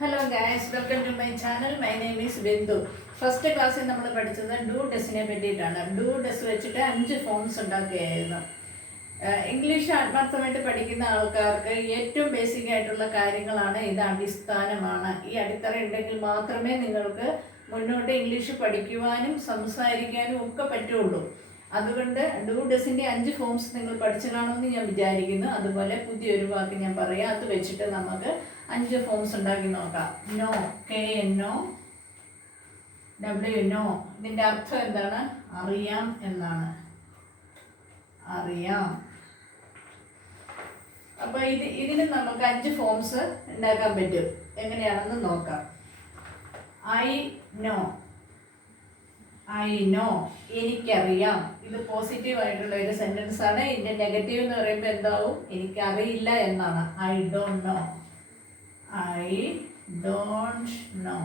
Hello guys welcome to my channel my name is Bindu first ക്ലാസ്സിൽ നമ്മൾ പഠിച്ചത് do ഡെസിനെ പറ്റിയിട്ടാണ്. ഡൂ ഡെസ് വെച്ചിട്ട് അഞ്ച് ഫോംസ് ഉണ്ടാക്കുകയായിരുന്നു. ഇംഗ്ലീഷ് ആത്മാർത്ഥമായിട്ട് പഠിക്കുന്ന ആൾക്കാർക്ക് ഏറ്റവും ബേസിക് ആയിട്ടുള്ള കാര്യങ്ങളാണ് ഇത് അടിസ്ഥാനമാണ്. ഈ അടിത്തറ ഉണ്ടെങ്കിൽ മാത്രമേ നിങ്ങൾക്ക് മുന്നോട്ട് ഇംഗ്ലീഷ് പഠിക്കുവാനും സംസാരിക്കാനും ഒക്കെ പറ്റുള്ളൂ. അതുകൊണ്ട് ഡൂഡസിന്റെ അഞ്ച് ഫോംസ് നിങ്ങൾ പഠിച്ചു കാണുമെന്ന് ഞാൻ വിചാരിക്കുന്നു. അതുപോലെ പുതിയൊരു വാക്ക് ഞാൻ പറയാം. അത് വെച്ചിട്ട് നമുക്ക് അഞ്ച് ഫോംസ് ഉണ്ടാക്കി നോക്കാം. Know K N no W know ഇതിന്റെ അർത്ഥം എന്താണ്? അറിയാം എന്നാണ്. അറിയാം. അപ്പോൾ ഇത് ഇതിന് നമുക്ക് അഞ്ച് ഫോംസ് ഉണ്ടാക്കാൻ പറ്റും. എങ്ങനെയാണെന്ന് നോക്കാം. ഐ നോ ഐ നോ എനിക്കറിയാം. ഇത് പോസിറ്റീവ് ആയിട്ടുള്ള ഒരു സെന്റൻസ് ആണ്. ഇതിന്റെ നെഗറ്റീവ് എന്ന് പറയുമ്പോൾ എന്താവും? എനിക്കറിയില്ല എന്നാണ്. I don't know I don't know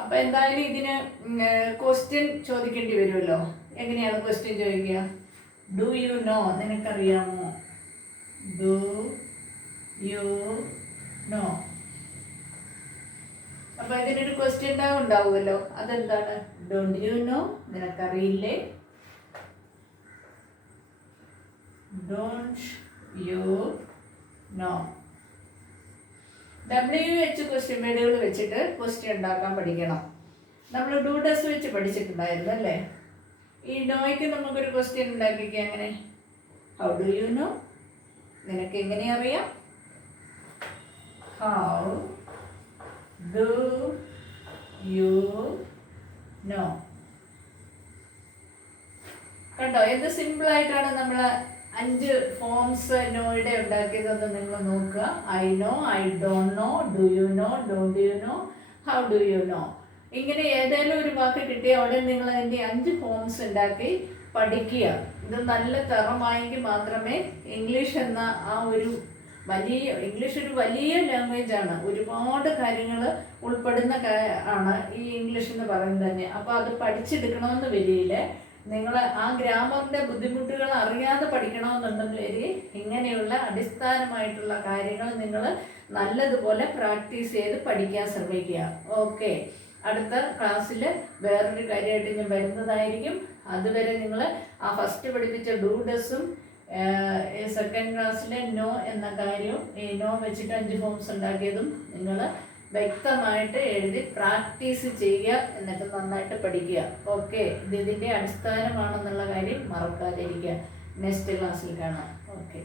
അപ്പൊ എന്തായാലും ഇതിന് ക്വസ്റ്റ്യൻ ചോദിക്കേണ്ടി വരുമല്ലോ. എങ്ങനെയാണ് ക്വസ്റ്റ്യൻ ചോദിക്കുക? ഡു യു നോ നിനക്കറിയാമോ? ഡു യു നോ അപ്പൊ ഇതിനൊരു ക്വസ്റ്റ്യൻ ടാഗ് ഉണ്ടാവുമല്ലോ. അതെന്താണ്? ഡോണ്ട് യു നോ നിനക്കറിയില്ലേ? Don't you know W H question വേർഡുകൾ വെച്ചിട്ട് ക്വസ്റ്റ്യൻ ഉണ്ടാക്കാൻ പഠിക്കണം. നമ്മൾ ഡൂഡസ് വെച്ച് പഠിച്ചിട്ടുണ്ടായിരുന്നു അല്ലേ? ഈ നോയ്ക്ക് നമുക്കൊരു ക്വസ്റ്റ്യൻ ഉണ്ടാക്കിക്കുക അങ്ങനെ. ഹൗ ഡു യു നോ നിനക്ക് എങ്ങനെ അറിയാം? ഹൗ ഡു യു നോ കണ്ടോ? എന്ത് സിമ്പിൾ ആയിട്ടാണ് നമ്മൾ അഞ്ച് ഫോംസ് നോയുടെ ഉണ്ടാക്കിയതെന്ന് നിങ്ങൾ നോക്കുക. I know I don't know do you know don't you know how do you know ഇങ്ങനെ ഏതെങ്കിലും ഒരു വാക്ക് കിട്ടിയ അവിടെ നിങ്ങൾ അതിന്റെ അഞ്ച് ഫോംസ് ഉണ്ടാക്കി പഠിക്കുക. ഇത് നല്ല തറമായെങ്കിൽ മാത്രമേ ഇംഗ്ലീഷ് എന്ന ആ ഒരു വലിയ ഇംഗ്ലീഷ് ഒരു വലിയ ലാംഗ്വേജ് ആണ്. ഒരുപാട് കാര്യങ്ങൾ ഉൾപ്പെടുന്ന ആണ് ഈ ഇംഗ്ലീഷ് എന്ന് പറയുന്നത് തന്നെ. അപ്പോൾ അത് പഠിച്ചെടുക്കണമെന്ന് വരിയിൽ നിങ്ങൾ ആ ഗ്രാമറിന്റെ ബുദ്ധിമുട്ടുകൾ അറിയാതെ പഠിക്കണമെന്നുണ്ടെങ്കിൽ വരി ഇങ്ങനെയുള്ള അടിസ്ഥാനമായിട്ടുള്ള കാര്യങ്ങൾ നിങ്ങൾ നല്ലതുപോലെ പ്രാക്ടീസ് ചെയ്ത് പഠിക്കാൻ ശ്രമിക്കുക. ഓക്കെ. അടുത്ത ക്ലാസ്സിൽ വേറൊരു കാര്യമായിട്ട് ഞാൻ വരുന്നതായിരിക്കും. അതുവരെ നിങ്ങൾ ആ ഫസ്റ്റ് പഠിപ്പിച്ച ഡൂഡസും സെക്കൻഡ് ക്ലാസ്സിലെ നോ എന്ന കാര്യവും ഈ നോ വെച്ചിട്ട് അഞ്ച് ഫോംസ് ഉണ്ടാക്കിയതും നിങ്ങൾ വ്യക്തമായിട്ട് എഴുതി പ്രാക്ടീസ് ചെയ്യുക എന്നിട്ട് നന്നായിട്ട് പഠിക്കുക. ഓക്കെ ഇത് ഇതിന്റെ അടിസ്ഥാനമാണെന്നുള്ള കാര്യം മറക്കാതിരിക്കുക. നെക്സ്റ്റ് ക്ലാസ്സിൽ കാണാം. ഓക്കെ